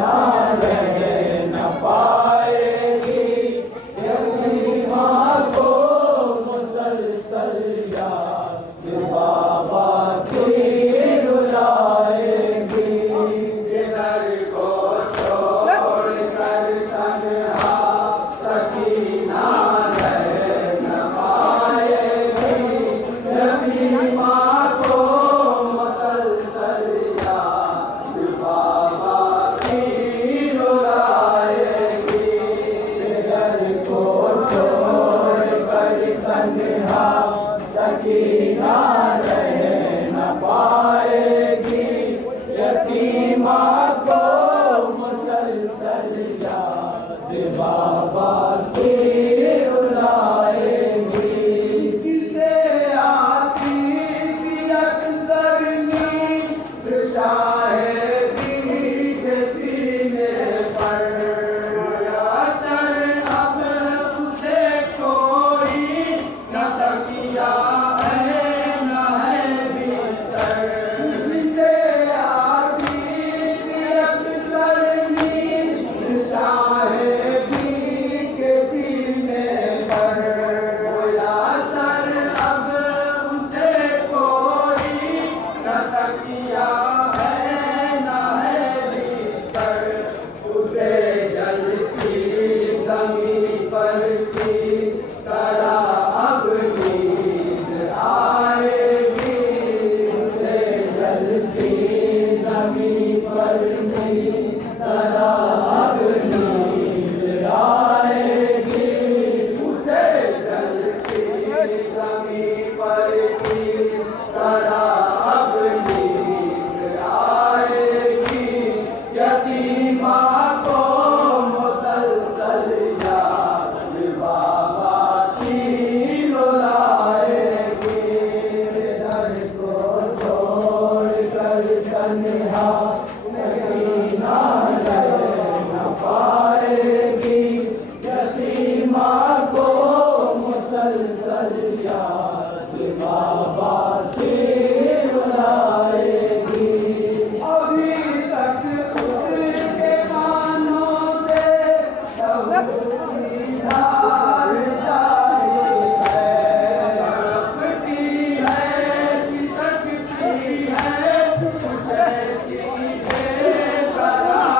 सकीना रह न पाएगी, यतीमा को मुसलसल याद बाबा की रुलाएगी। किधर को छोड़ कर तन्हा सकीना रह न पाएगी, यतीमा को मुसलसल याद बाबा की रुलाएगी। किधर को छोड़ कर तन्हा सकीना रह न पाएगी, यतीमा को मुसलसल याद बाबा की रुलाएगी। जिसे आती की अक्सर नींद शायरी के सीने पर, असर अब उसे कोई न तकिया है न है बिस्तर। जिसे आती की अक्सर नींद शायरी के सीने पर, असर अब उसे कोई न तकिया है न है बिस्तर। उसे जलती ज़मीं पर की तरह अब नींद आएगी। उसे जलती ज़मीं पर की तरह अब नींद आएगी। उसे जलती ज़मीं पर की तरह अब नींद आएगी। यतीमा को मुसलसल याद बाबा की रुलाएगी। दर को छोड़ कर तन्हा सकीना रह न पाएगी, यतीमा को मुसलसल याद बाबा की रुलाएगी। अभी तक उसके कानों से सबकी धार जारी है, तड़पती है सिसकती है, कुछ ऐसी बेकरारी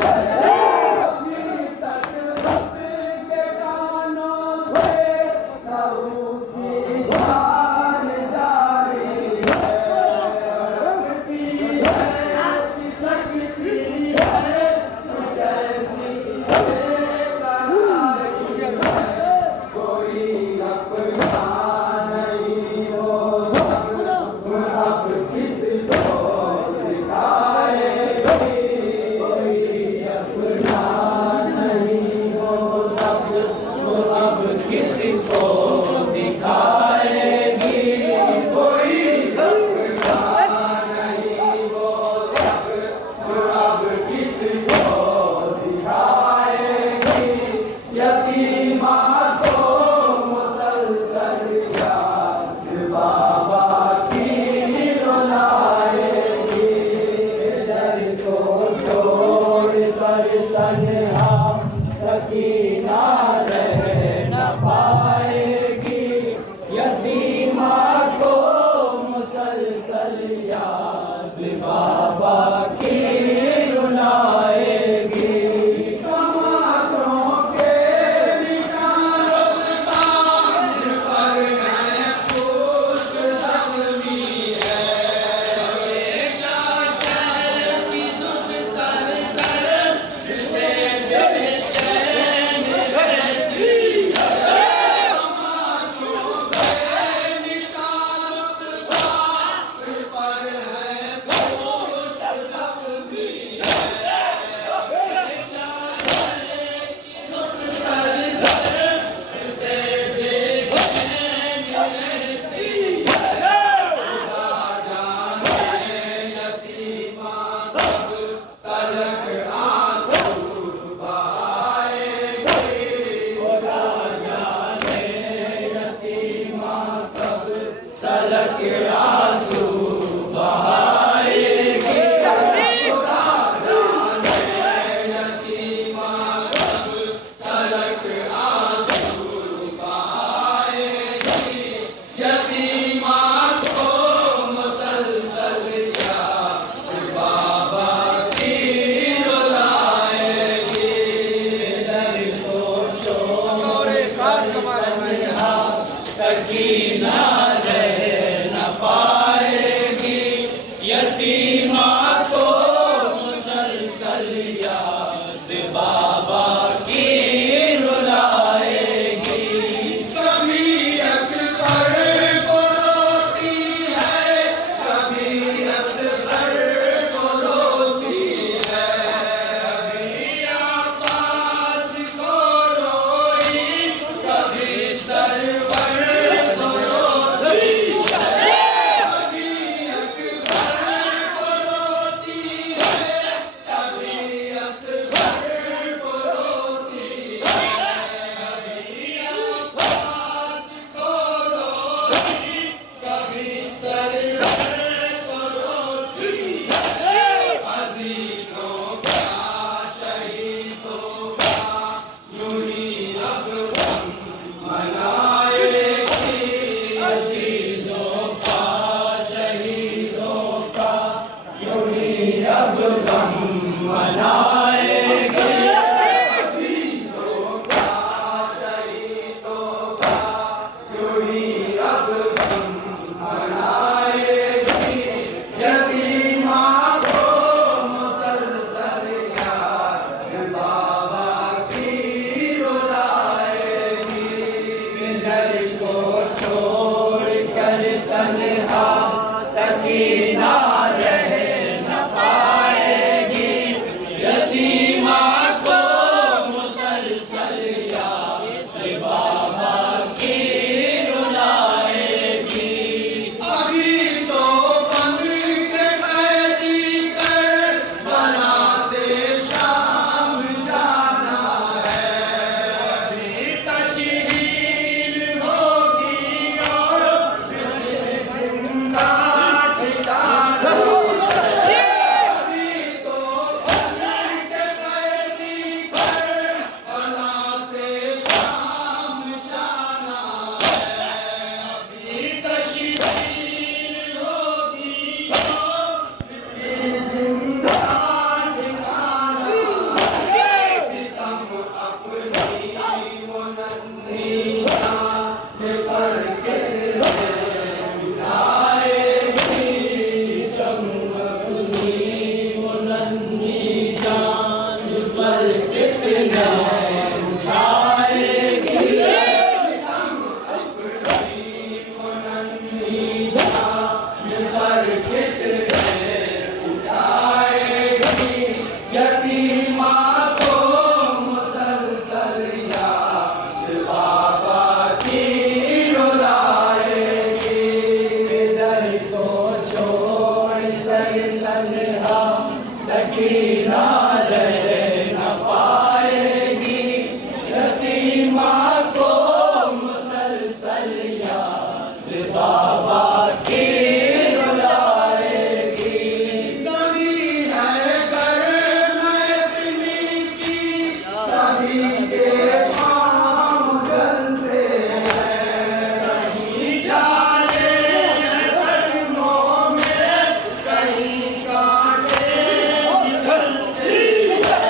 है। अभी तक उसके कानों से सबकी धार जारी है, तड़पती है सिसकती है, कुछ ऐसी बेकरारी है। कोई अपना नहीं हो अब किसको दिखाएगी। कोई अपना नहीं हो अब किसको दिखाएगी। कोई अपना नहीं हो अब किसको दिखाएगी। यतीमा को मुसलसल याद बाबा की रुलाएगी। दर को छोड़ कर तन्हा सकीना रह न पाएगी, यतीमा को मुसलसल याद बाबा की रुलाएगी। कमातों के निशानों ताज पर महफूज ज़ख्मी है, हमेशा शहर की दुख तर कर से बेचैन ना रह न पाएगी, यतीमा को मुसलसल याद बाबा की रुलाएगी। कभी है कर्म यतीमी की, सभी के पाँव जलते हैं। कहीं जाले हैं कदमों में, कहीं कांटे निकलते हैं।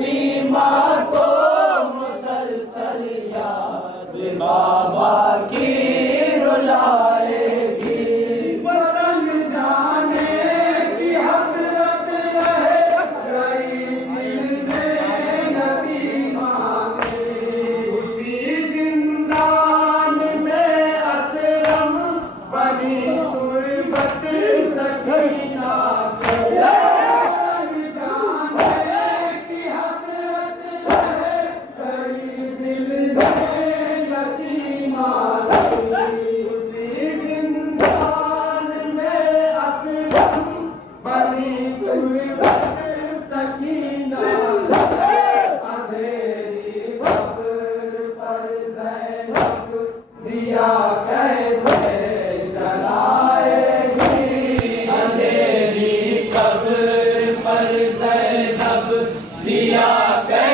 यतीमा को मुसलसल याद बाबा की रुलाएगी। वतन जाने की हसरत रहे गई दिल में यतीमा के। उसी जिंदान में असलम बनी तुर्बत सकीना के। दिया कैसे जलाएगी, अंधेरी कब्र पर ज़ैनब दिया कैसे